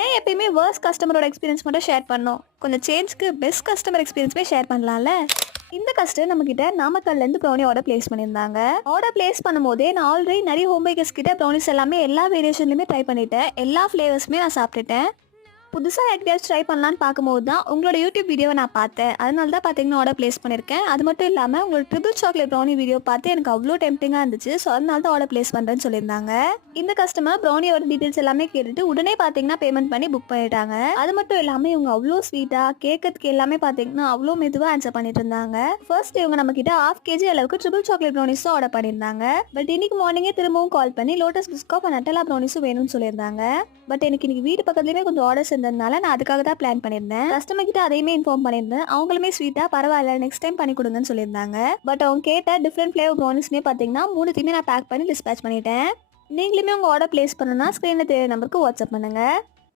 ஏன் எப்பயுமே வர்ஸ்ட் கஸ்டமரோட எக்ஸ்பீரியன்ஸ் மட்டும் ஷேர் பண்ணோம்? கொஞ்சம் சேஞ்ச்க்கு பெஸ்ட் கஸ்டமர் எக்ஸ்பீரியன்ஸுமே ஷேர் பண்ணலாம்ல? இந்த கஸ்டமர் நம்மகிட்ட நாமக்கல்லேருந்து ப்ரௌனி ஆர்டர் பிளேஸ் பண்ணியிருந்தாங்க. ஆர்டர் பிளேஸ் பண்ணும்போதே நான் ஆல்ரெடி நிறைய ஹோம் பேக்கர்ஸ் கிட்ட ப்ரௌனிஸ் எல்லாமே எல்லா வேரியேஷன்லையுமே ட்ரை பண்ணிட்டேன். எல்லா ஃப்ளேவர்ஸுமே நான் சாப்பிட்டுட்டேன். புதுசாக எப்படியாச்சும் ட்ரை பண்ணலான்னு பார்க்கும்போது தான் உங்களோட யூடியூப் வீடியோவை நான் பார்த்தேன். அதனால தான் பார்த்தீங்கன்னா ஆர்டர் பிளேஸ் பண்ணியிருக்கேன். அது மட்டும் இல்லாமல் உங்களோட ட்ரிபிள் சாக்லேட் ப்ரௌனி வீடியோ பார்த்து எனக்கு அவ்வளோ டெம்ப்டிங்காக இருந்துச்சு. ஸோ அதனால தான் ஆர்டர் பிளேஸ் பண்ணுறேன்னு சொல்லியிருந்தாங்க. இந்த கஸ்டமர் ப்ரௌனியோட டீட்டெயில்ஸ் எல்லாமே கேட்டுட்டு உடனே பார்த்தீங்கன்னா பேமெண்ட் பண்ணி புக் பண்ணிட்டாங்க. அது மட்டும் இல்லாமல் இவங்க அவ்வளோ ஸ்வீட்டாக கேட்கறதுக்கு எல்லாமே பார்த்தீங்கன்னா அவ்வளோ மெதுவாக ஆன்சர் பண்ணிட்டு இருந்தாங்க. ஃபர்ஸ்ட் இவங்க நம்ம கிட்ட 1/2 kg அளவுக்கு ட்ரிபிள் சாக்லேட் ப்ரௌனிஸும் ஆர்டர் பண்ணியிருந்தாங்க. பட் இன்னைக்கு மார்னிங்கே திரும்பவும் கால் பண்ணி லோட்டஸ் பிஸ்காப் அண்ட் நட்டலா ப்ரௌனிஸும் வேணும்னு சொல்லியிருந்தாங்க. பட் எனக்கு இன்னைக்கு வீட்டு பக்கத்துலேயுமே கொஞ்சம் ஆர்டர்ஸ் இருந்ததுனால நான் அதுக்காக தான் பிளான் பண்ணியிருந்தேன். கஸ்டமர் கிட்ட அதையுமே இன்ஃபார்ம் பண்ணியிருந்தேன். அவங்களுமே ஸ்வீட்டாக பரவாயில்ல நெக்ஸ்ட் டைம் பண்ணி கொடுங்கன்னு சொல்லியிருந்தாங்க. பட் அவங்க கேட்ட டிஃப்ரெண்ட் ஃப்ளேவர் ப்ரௌனிஸ்மே பார்த்தீங்கன்னா 3த்தையுமே நான் பேக் பண்ணி டிஸ்பேச் பண்ணிட்டேன். நீங்களுமே உங்கள் ஆர்டர் பிளேஸ் பண்ணணும்னா ஸ்க்ரீனில் தெரிய நம்பருக்கு வாட்ஸ்அப் பண்ணுங்கள்.